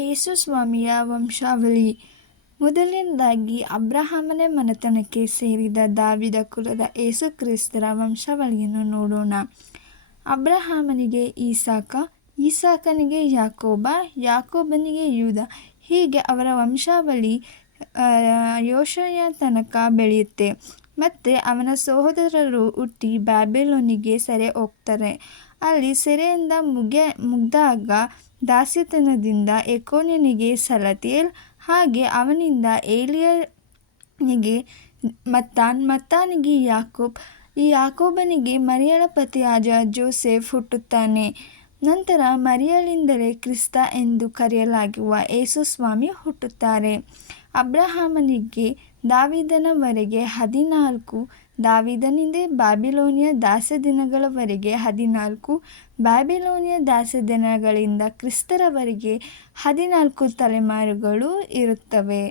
ಯೇಸು ಸ್ವಾಮಿಯ ವಂಶಾವಳಿ. ಮೊದಲನೇದಾಗಿ ಅಬ್ರಹಾಮನ ಮನೆತನಕ್ಕೆ ಸೇರಿದ ದಾವಿದ ಕುಲದ ಯೇಸು ಕ್ರಿಸ್ತರ ವಂಶಾವಳಿಯನ್ನು ನೋಡೋಣ. ಅಬ್ರಹಾಮನಿಗೆ ಈಸಾಕ, ಈಸಾಕನಿಗೆ ಯಾಕೋಬ, ಯಾಕೋಬನಿಗೆ ಯೂದ, ಹೀಗೆ ಅವರ ವಂಶಾವಳಿ ಯೋಷಯ ತನಕ ಬೆಳೆಯುತ್ತೆ. ಮತ್ತು ಅವನ ಸಹೋದರರು ಹುಟ್ಟಿ ಬ್ಯಾಬಿಲೋನಿಗೆ ಸೆರೆ ಹೋಗ್ತಾರೆ. ಅಲ್ಲಿ ಸೆರೆಯಿಂದ ಮುಗ್ದಾಗ ದಾಸ್ಯತನದಿಂದ ಯೆಕೊನ್ಯನಿಗೆ ಸಲತಿಯೇಲ್, ಹಾಗೆ ಅವನಿಂದ ಏಲಿಯನಿಗೆ ಮತ್ತಾನ್, ಮತ್ತಾನಿಗೆ ಯಾಕೋಬ್, ಈ ಯಾಕೋಬನಿಗೆ ಮರಿಯಳ ಪತಿಯಾದ ಜೋಸೆಫ್ ಹುಟ್ಟುತ್ತಾನೆ. ನಂತರ ಮರಿಯಳಿಂದಲೇ ಕ್ರಿಸ್ತ ಎಂದು ಕರೆಯಲಾಗುವ ಯೇಸು ಸ್ವಾಮಿ ಹುಟ್ಟುತ್ತಾರೆ. ಅಬ್ರಹಾಮನಿಗೆ ದಾವಿದನವರೆಗೆ 14, ದಾವಿದನಿಂದ ಬ್ಯಾಬಿಲೋನಿಯ ದಾಸ್ಯದಿನಗಳವರೆಗೆ 14, ಬ್ಯಾಬಿಲೋನಿಯ ದಾಸ್ಯದಿನಗಳಿಂದ ಕ್ರಿಸ್ತರವರೆಗೆ 14 ತಲೆಮಾರುಗಳು ಇರುತ್ತವೆ.